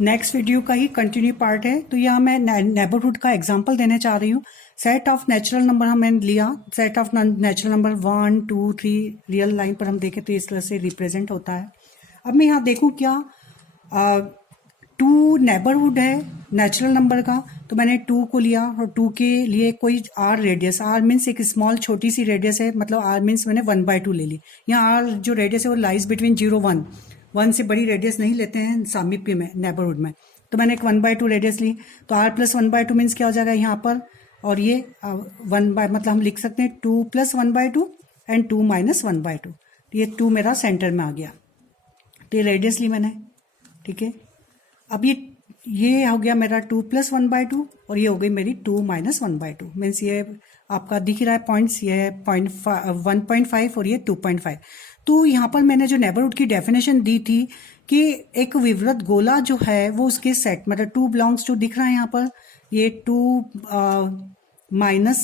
Next video का ही continue part है। तो यहाँ मैं नेबरहुड का एग्जांपल देने चाह रही हूँ। सेट ऑफ नेचुरल नंबर हमने लिया, set of natural number 1 2 3 real line पर हम देखें तो इस तरह से रिप्रेजेंट होता है। अब मैं यहाँ देखूँ क्या 2 नेबरहुड है नेचुरल नंबर का, तो मैंने 2 को लिया और 2 के लिए कोई आर रेडियस, आर मीन्स एक स्मॉल छोटी सी रेडियस है, मतलब आर मीन्स मैंने 1/2 ले ली। यहाँ आर जो रेडियस है वो लाइज बिटवीन 0 1, 1 से बड़ी रेडियस नहीं लेते हैं सामीप्य में नेबरहुड में, तो मैंने एक 1/2 रेडियस ली। तो आर प्लस 1/2 मीन्स क्या हो जाएगा यहाँ पर, और ये 1 मतलब हम लिख सकते हैं 2 + 1/2 एंड 2 - 1/2। ये 2 मेरा सेंटर में आ गया, तो ये रेडियस ली मैंने, ठीक है। अब ये हो गया मेरा 2 + 1/2 और ये हो गई मेरी 2 - 1/2 मीन्स ये आपका दिख रहा है पॉइंट्स, ये है 1.5 और ये 2.5। तो यहाँ पर मैंने जो नेबरहुड की डेफिनेशन दी थी कि एक विवृत गोला जो है वो उसके सेट मतलब 2 बिलोंग्स टू दिख रहा है यहाँ पर, ये 2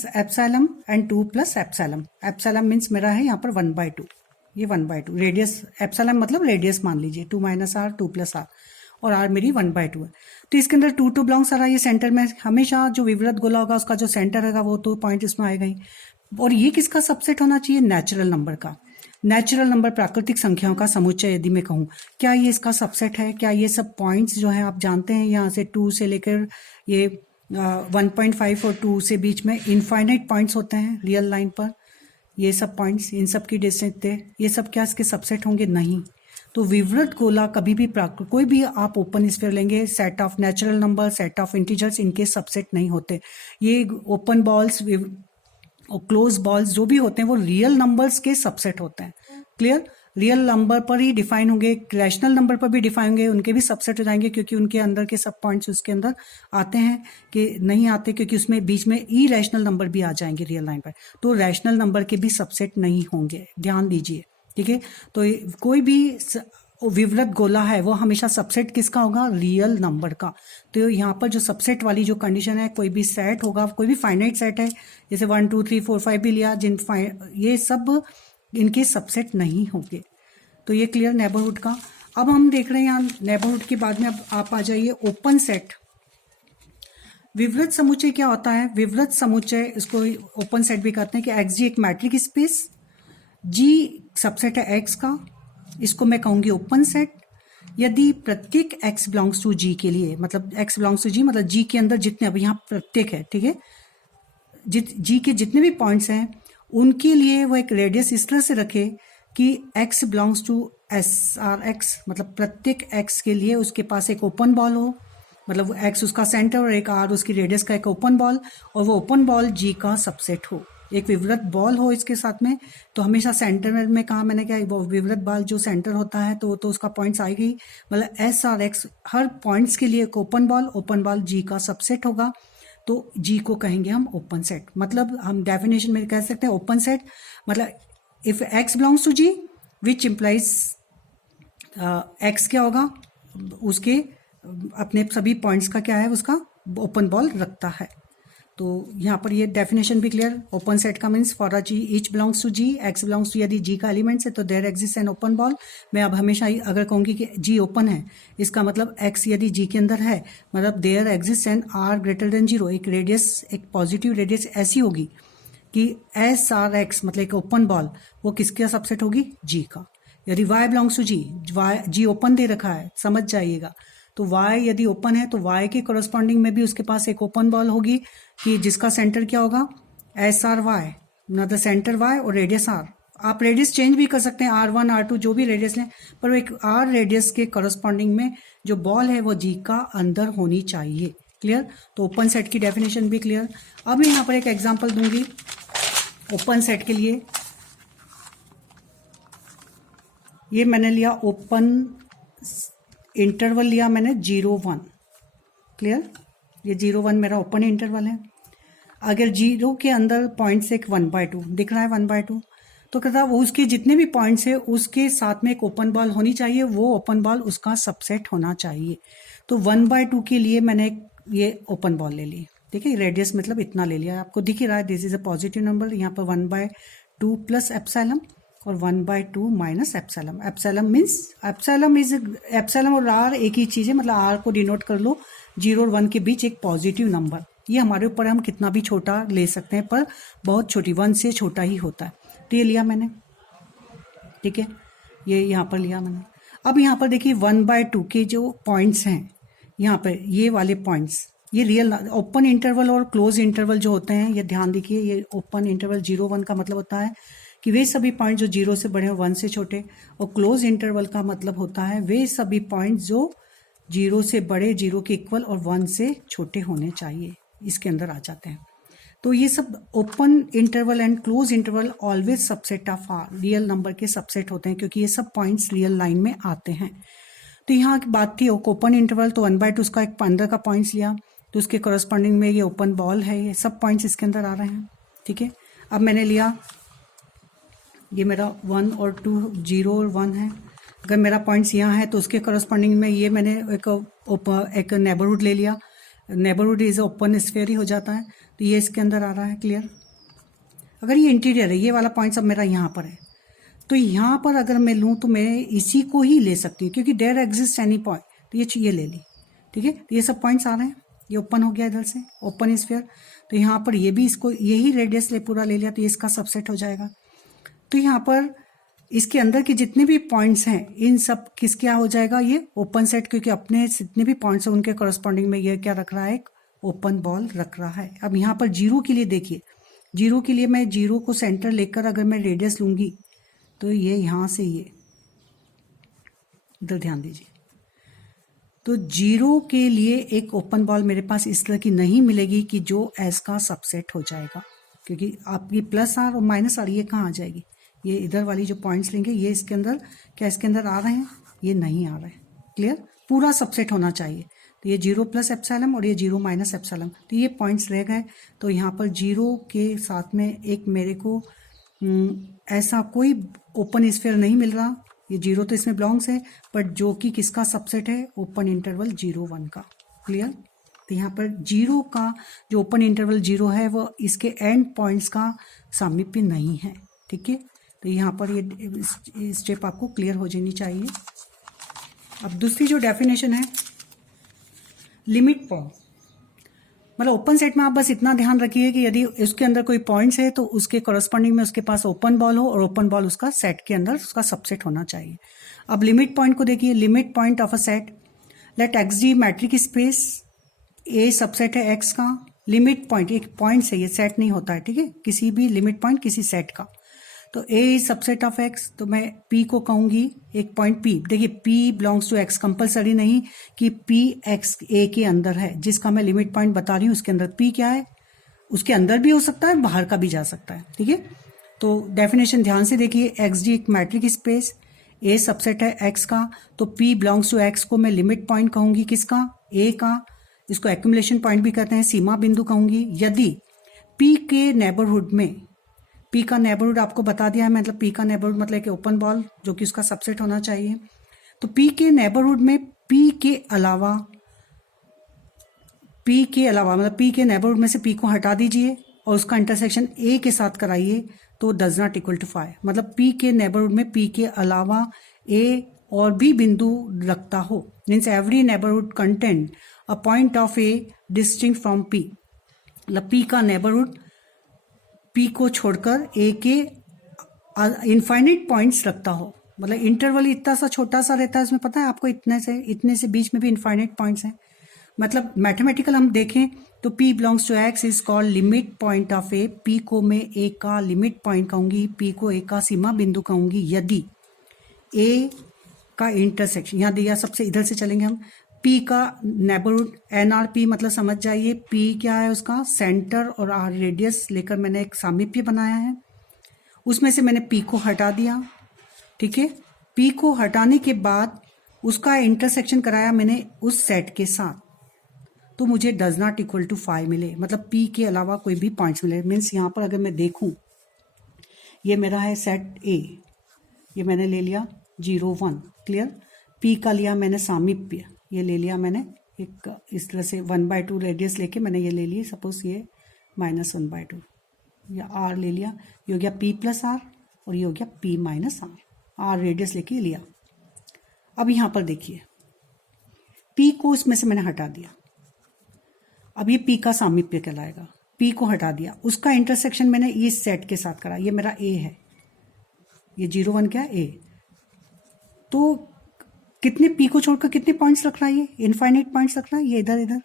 - epsilon and 2 + epsilon. Epsilon means मेरा है यहाँ पर 1/2, ये 1/2 रेडियस, एप्सिलम मतलब रेडियस मान लीजिए, 2 - r 2 + r और r मेरी 1/2 है। तो इसके अंदर 2 2 बिलोंग्स आ रहा है, ये सेंटर में हमेशा जो विवृत गोला होगा उसका जो सेंटर रहेगा वो तो पॉइंट इसमें आएगा ही। और ये किसका सबसेट होना चाहिए, नेचुरल नंबर का। नेचुरल नंबर प्राकृतिक संख्याओं का समुच्चय यदि मैं कहूँ, क्या ये इसका सबसेट है? क्या ये सब पॉइंट्स जो हैं आप जानते हैं, यहाँ से 2 से लेकर ये 1.5 और 2 से बीच में इनफाइनाइट पॉइंट्स होते हैं रियल लाइन पर, ये सब पॉइंट्स, इन सब की डिस्टेंस, ये सब क्या इसके सबसेट होंगे? नहीं। तो विवृत गोला कभी भी कोई भी आप ओपन स्फीयर लेंगे, set of natural number, set of integers, इनके सबसेट नहीं होते। ये ओपन बॉल्स और क्लोज बॉल्स जो भी होते हैं वो रियल नंबर्स के सबसेट होते हैं। क्लियर? रियल नंबर पर ही डिफाइन होंगे, रैशनल नंबर पर भी डिफाइन होंगे, उनके भी सबसेट हो जाएंगे क्योंकि उनके अंदर के सब पॉइंट्स उसके अंदर आते हैं कि नहीं आते, क्योंकि उसमें बीच में इरेशनल नंबर भी आ जाएंगे रियल लाइन पर, तो रैशनल नंबर के भी सबसेट नहीं होंगे, ध्यान दीजिए, ठीक है। तो कोई भी विवृत गोला है वो हमेशा सबसेट किसका होगा, रियल नंबर का। तो यहाँ पर जो सबसेट वाली जो कंडीशन है, कोई भी सेट होगा, कोई भी फाइनाइट सेट है, जैसे 1 2 3 4 5 भी लिया, ये सब इनके सबसेट नहीं होंगे। तो ये क्लियर नेबरहुड का। अब हम देख रहे हैं यहाँ नेबरहुड के बाद में अब आप आ जाइए ओपन सेट। विवृत समुच्चय क्या होता है? विवृत समुच्चय, इसको ओपन सेट भी कहते हैं कि एक्स जी एक मैट्रिक स्पेस, जी सबसेट है एक्स का, इसको मैं कहूंगी ओपन सेट। यदि प्रत्येक x बिलोंग्स टू g के लिए, मतलब x बिलोंग्स टू g मतलब g के अंदर जितने, अब यहाँ प्रत्येक है, ठीक है, g के जितने भी पॉइंट्स हैं उनके लिए वो एक रेडियस इस तरह से रखे कि x बिलोंग्स टू SRx, मतलब प्रत्येक x के लिए उसके पास एक ओपन बॉल हो, मतलब x उसका सेंटर और एक r उसकी रेडियस का एक ओपन बॉल, और वो ओपन बॉल g का सबसेट हो, एक विवृत बॉल हो इसके साथ में। तो हमेशा सेंटर में कहा मैंने, क्या वो विवृत बॉल जो सेंटर होता है तो उसका पॉइंट्स आएगी, मतलब SRx हर पॉइंट्स के लिए एक ओपन बॉल जी का सबसेट होगा, तो जी को कहेंगे हम ओपन सेट। मतलब हम डेफिनेशन में कह सकते हैं ओपन सेट मतलब if x belongs to G which implies x क्या होगा, उसके अपने सभी पॉइंट्स का क्या है, उसका ओपन बॉल रखता है। तो यहाँ पर ये डेफिनेशन भी क्लियर, ओपन सेट का means for a G each belongs to G, X belongs to, यदि जी का एलिमेंट्स है तो there exist an open ball. मैं अब हमेशा ही अगर कहूँगी कि जी ओपन है, इसका मतलब एक्स यदि जी के अंदर है, मतलब there exist an R greater than 0, एक रेडियस, एक पॉजिटिव रेडियस ऐसी होगी कि SRx मतलब एक ओपन बॉल, वो किसका सबसेट होगी, जी का। यदि y belongs to G, G open दे रखा है, समझ जाइएगा, तो y यदि ओपन है तो y के कोरस्पॉन्डिंग में भी उसके पास एक ओपन बॉल होगी कि जिसका सेंटर क्या होगा, SRy, मतलब सेंटर y और रेडियस r। आप रेडियस चेंज भी कर सकते हैं, R1 R2 जो भी रेडियस लें, पर एक r रेडियस के कोरस्पॉन्डिंग में जो बॉल है वो g का अंदर होनी चाहिए। क्लियर? तो ओपन सेट की डेफिनेशन भी क्लियर। अब मैं यहाँ पर एक एग्जाम्पल दूंगी ओपन सेट के लिए। ये मैंने लिया ओपन इंटरवल, लिया मैंने 0 1। क्लियर? ये 0 1 मेरा ओपन इंटरवल है। अगर 0 के अंदर पॉइंट्स एक 1/2 दिख रहा है, 1/2, तो कहता है उसके जितने भी पॉइंट्स है उसके साथ में एक ओपन बॉल होनी चाहिए, वो ओपन बॉल उसका सबसेट होना चाहिए। तो 1/2 के लिए मैंने ये ओपन बॉल ले ली, ठीक है, रेडियस मतलब इतना ले लिया, आपको दिख ही रहा है, this is a positive number, यहाँ पर 1/2 + एप्सिलम और 1/2 minus epsilon. Epsilon means epsilon और आर एक ही चीज़ है, मतलब आर को डिनोट कर लो 0 और 1 के बीच एक पॉजिटिव नंबर। ये हमारे ऊपर हम कितना भी छोटा ले सकते हैं, पर बहुत छोटी 1 से छोटा ही होता है। तो ये लिया मैंने, ठीक है, ये यहाँ पर लिया मैंने। अब यहाँ पर देखिए 1/2 के जो पॉइंट्स हैं, यहाँ पर ये वाले पॉइंट्स, ये रियल ओपन इंटरवल और क्लोज इंटरवल जो होते हैं, ये ध्यान देखिए, ये ओपन इंटरवल 0 1 का मतलब होता है कि वे सभी पॉइंट जो 0 से बड़े हैं 1 से छोटे, और क्लोज इंटरवल का मतलब होता है वे सभी पॉइंट जो 0 से बड़े, 0 के इक्वल और 1 से छोटे होने चाहिए, इसके अंदर आ जाते हैं। तो ये सब open interval and close interval always subset of R, real number के सबसेट होते हैं, क्योंकि ये सब पॉइंट्स रियल लाइन में आते हैं। तो यहाँ की बात थी ओपन इंटरवल, तो 1/2 उसका एक अंदर का पॉइंट्स लिया, तो उसके करस्पॉन्डिंग में ये ओपन बॉल है, ये सब पॉइंट्स इसके अंदर आ रहे हैं, ठीक है। अब मैंने लिया, ये मेरा 1 और 2, 0 और 1 है। अगर मेरा पॉइंट्स यहाँ है तो उसके करस्पॉन्डिंग में ये मैंने एक नेबरहुड ले लिया। नेबरहुड इज ओपन स्फीयर ही हो जाता है, तो ये इसके अंदर आ रहा है, क्लियर। अगर ये इंटीरियर है, ये वाला पॉइंट अब मेरा यहाँ पर है, तो यहाँ पर अगर मैं लूँ तो मैं इसी को ही ले सकती हूँ, क्योंकि देयर एग्जिस्ट एनी पॉइंट, तो ये ले ली, ठीक है। तो ये सब पॉइंट्स आ रहे हैं, ये ओपन हो गया इधर से, ओपन स्फीयर। तो यहाँ पर ये भी इसको यही रेडियस ले पूरा ले लिया, तो ये इसका सबसेट हो जाएगा। तो यहाँ पर इसके अंदर के जितने भी पॉइंट्स हैं, इन सब किस क्या हो जाएगा, ये ओपन सेट, क्योंकि अपने जितने भी पॉइंट्स हैं उनके करस्पॉन्डिंग में ये क्या रख रहा है, एक ओपन बॉल रख रहा है। अब यहाँ पर 0 के लिए देखिए, 0 के लिए मैं 0 को सेंटर लेकर अगर मैं रेडियस लूंगी, तो ये यहाँ से ये इधर ध्यान दीजिए, तो 0 के लिए एक ओपन बॉल मेरे पास इस तरह की नहीं मिलेगी कि जो एस का सबसेट हो जाएगा, क्योंकि आपकी प्लस आर और माइनस आर ये कहाँ आ जाएगी, ये इधर वाली जो पॉइंट्स लेंगे ये इसके अंदर क्या इसके अंदर आ रहे हैं, ये नहीं आ रहे, क्लियर। पूरा सबसेट होना चाहिए, तो ये 0 प्लस एप्सिलम और ये 0 माइनस एप्सिलम, तो ये पॉइंट्स रह गए। तो यहाँ पर 0 के साथ में एक मेरे को ऐसा कोई ओपन स्फीयर नहीं मिल रहा, ये 0 तो इसमें बिलोंग्स है, बट जो कि किसका सबसेट है, ओपन इंटरवल 0 1 का, क्लियर। तो यहाँ पर 0 का जो ओपन इंटरवल 0 है वो इसके एंड पॉइंट्स का सामीप्य नहीं है, ठीक है। तो यहाँ पर ये स्टेप आपको क्लियर हो जानी चाहिए। अब दूसरी जो डेफिनेशन है, लिमिट पॉइंट, मतलब ओपन सेट में आप बस इतना ध्यान रखिए कि यदि उसके अंदर कोई पॉइंट्स है तो उसके करस्पॉन्डिंग में उसके पास ओपन बॉल हो, और ओपन बॉल उसका सेट के अंदर उसका सबसेट होना चाहिए। अब लिमिट पॉइंट को देखिए, limit point of a set, let X D metric space, A subset है एक्स का, लिमिट पॉइंट एक पॉइंट से, ये सेट नहीं होता है, ठीक है, किसी भी लिमिट पॉइंट किसी सेट का। तो A is subset of X, तो मैं पी को कहूंगी एक पॉइंट पी, देखिए P belongs to X, compulsory नहीं कि पी एक्स ए के अंदर है, जिसका मैं लिमिट पॉइंट बता रही हूँ उसके अंदर पी क्या है, उसके अंदर भी हो सकता है बाहर का भी जा सकता है, ठीक है। तो डेफिनेशन ध्यान से देखिए, एक्स डी एक मैट्रिक स्पेस, ए सबसेट है एक्स का, तो पी बिलोंग्स टू एक्स को मैं लिमिट पॉइंट कहूंगी किसका, ए का, इसको एक्यूमुलेशन पॉइंट भी कहते हैं, सीमा बिंदु कहूंगी। यदि पी के नेबरहुड में, पी का नेबरहुड आपको बता दिया है, मतलब पी का नेबरहुड मतलब कि ओपन बॉल जो कि उसका सबसेट होना चाहिए, तो पी के नेबरहुड में पी के अलावा मतलब पी के नेबरहुड में से पी को हटा दीजिए और उसका इंटरसेक्शन ए के साथ कराइए, तो डज नॉट इक्वल टू 5, मतलब पी के नेबरहुड में पी के अलावा ए और भी बिंदु रखता हो, means every neighbourhood content a point of A distinct from P, मतलब पी का नेबरहुड पी को छोड़कर ए के इनफाइनाइट पॉइंट्स रखता हो, मतलब इंटरवल इतना सा छोटा सा रहता है उसमें, पता है आपको, इतने से बीच में भी इनफाइनाइट पॉइंट्स हैं, मतलब मैथमेटिकल हम देखें तो P belongs to X is called limit point of A, P को मैं A का लिमिट पॉइंट कहूंगी, P को A का सीमा बिंदु कहूंगी, यदि A का इंटरसेक्शन, यहाँ दिया सबसे इधर से चलेंगे हम, P का नेबरहुड NRP मतलब समझ जाइए, P क्या है उसका सेंटर और R रेडियस लेकर मैंने एक सामीप्य बनाया है, उसमें से मैंने P को हटा दिया, ठीक है। P को हटाने के बाद उसका इंटरसेक्शन कराया मैंने उस सेट के साथ, तो मुझे डज नॉट इक्वल टू 5 मिले, मतलब P के अलावा कोई भी पॉइंट्स मिले, मीन्स यहाँ पर अगर मैं देखूं, ये मेरा है सेट A, ये मैंने ले लिया 0 1, क्लियर। P का लिया मैंने सामीप्य, ये ले लिया मैंने एक इस तरह से 1/2 रेडियस लेके मैंने ये ले ली, सपोज ये -1/2, या R ले लिया, ये हो गया P प्लस R, और ये हो गया P माइनस R रेडियस लेके लिया। अब यहाँ पर देखिए P को इसमें से मैंने हटा दिया, अब ये P का सामीप्य कहलाएगा। P को हटा दिया, उसका इंटरसेक्शन मैंने इस सेट के साथ करा, ये मेरा A है, ये 0 1 क्या A। तो कितने P को छोड़कर कितने पॉइंट्स रख रहा है, ये इनफाइनाइट पॉइंट्स रख रहा है, ये इधर इधर।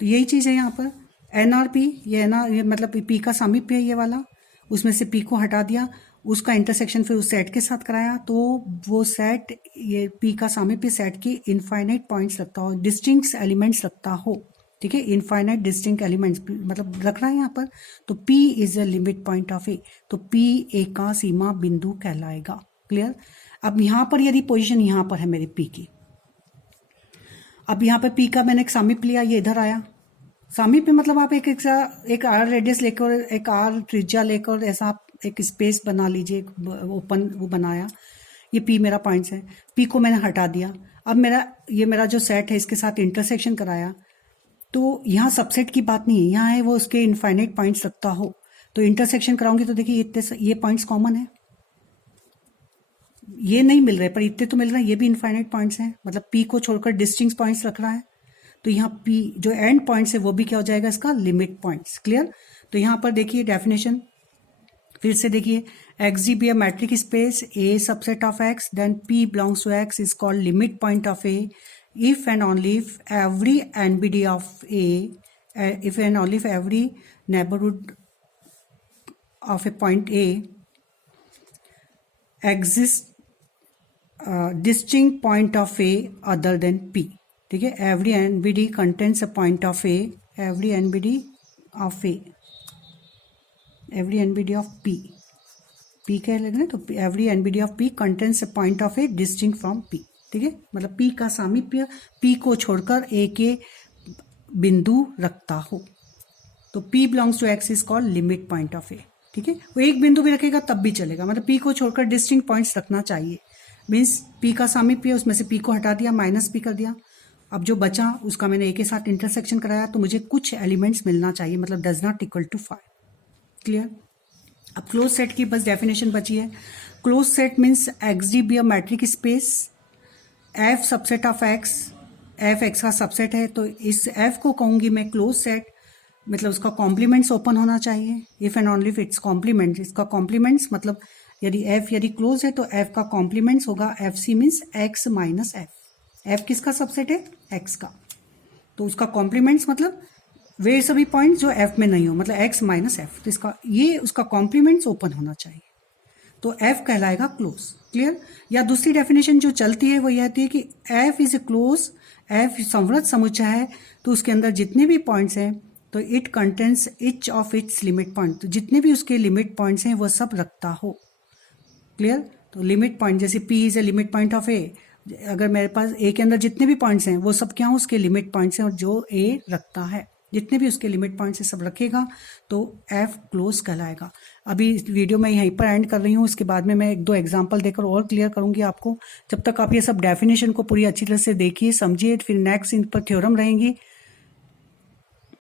तो यही चीज है यहाँ पर NRP, ये NR ये मतलब P का सामीप्य है ये वाला, उसमें से P को हटा दिया, उसका इंटरसेक्शन फिर उस सेट के साथ कराया, तो वो सेट ये P का सामीप्य सेट की इनफाइनाइट पॉइंट्स रखता हो, डिस्टिंक्ट एलिमेंट्स रखता हो, ठीक है, इनफाइनाइट डिस्टिंक्ट एलिमेंट्स मतलब रख रहा है यहाँ पर। तो P is a limit point of A, तो P ए का सीमा बिंदु कहलाएगा। क्लियर। अब यहाँ पर यदि पोजीशन यहाँ पर है मेरी P की, अब यहाँ पर P का मैंने एक सामीप्य लिया, ये इधर आया, सामीप्य मतलब आप एक R रेडियस लेकर, एक R त्रिज्या लेकर ऐसा आप एक स्पेस बना लीजिए, ओपन वो बनाया, ये P मेरा पॉइंट्स है, P को मैंने हटा दिया। अब मेरा जो सेट है इसके साथ इंटरसेक्शन कराया, तो यहाँ सबसेट की बात नहीं है, यहाँ है वो उसके इनफाइनाइट पॉइंट्स रखता हो, तो इंटरसेक्शन कराऊंगी तो देखिए इतने ये पॉइंट्स कॉमन है, ये नहीं मिल रहे पर इतने तो मिल रहे हैं, ये भी इनफाइनाइट पॉइंट्स हैं, मतलब P को छोड़कर डिस्टिंक्ट पॉइंट्स रख रहा है, तो यहाँ P जो एंड पॉइंट्स है वो भी क्या हो जाएगा इसका लिमिट पॉइंट्स। क्लियर। तो यहाँ पर देखिए डेफिनेशन फिर से देखिए, XG be a metric space A subset of X, then P belongs to X is called limit point of A if and only if every NBD of A, if and only if every neighborhood of a point A exists distinct point of A other than P। ठीक है, every NBD contains a point of A, every NBD of A, every NBD of P, P कह लेंगे तो every NBD of P contains a point of A distinct from P। ठीक है, मतलब P का सामीप्य P को छोड़कर A के बिंदु रखता हो, तो P belongs to X is called limit point of A। ठीक है, वो एक बिंदु भी रखेगा तब भी चलेगा, मतलब P को छोड़कर डिस्टिंक्ट पॉइंट्स रखना चाहिए। मीन्स P का सामीप्य, उसमें से P को हटा दिया, माइनस P कर दिया, अब जो बचा उसका मैंने A के साथ इंटरसेक्शन कराया, तो मुझे कुछ एलिमेंट्स मिलना चाहिए, मतलब does not equal to 5। Clear. अब क्लोज सेट की बस डेफिनेशन बची है। Close set means XG be a metric space, F subset of X, F X का सबसेट है, तो इस F को कहूंगी मैं क्लोज सेट, मतलब उसका कॉम्प्लीमेंट्स ओपन होना चाहिए, if and only if its complements. इसका कॉम्प्लीमेंट्स मतलब यदि F यदि क्लोज है तो F का कॉम्प्लीमेंट्स होगा FC means X minus F। F किसका सबसेट है, X का, तो उसका कॉम्प्लीमेंट्स मतलब वे सभी पॉइंट जो F में नहीं हो, मतलब X माइनस F, तो इसका ये उसका कॉम्प्लीमेंट्स ओपन होना चाहिए, तो F कहलाएगा क्लोज। क्लियर। या दूसरी डेफिनेशन जो चलती है वो यह आती है कि F is a close, F संवृत समुच्चय है, तो उसके अंदर जितने भी पॉइंट्स हैं तो it contains each of its limit point, तो जितने भी उसके लिमिट पॉइंट्स हैं वो सब रखता हो। क्लियर। तो लिमिट पॉइंट जैसे P is a limit point of A, अगर मेरे पास A के अंदर जितने भी पॉइंट्स हैं वो सब क्या हो, उसके लिमिट पॉइंट्स हैं, और जो A रखता है जितने भी उसके लिमिट पॉइंट्स सब रखेगा तो F क्लोज कहलाएगा। अभी वीडियो मैं यहीं पर एंड कर रही हूँ, इसके बाद में मैं एक दो एग्जांपल देकर और क्लियर करूंगी आपको। जब तक आप ये सब डेफिनेशन को पूरी अच्छी तरह से देखिए समझिए, फिर नेक्स्ट इन पर थ्योरम रहेंगी,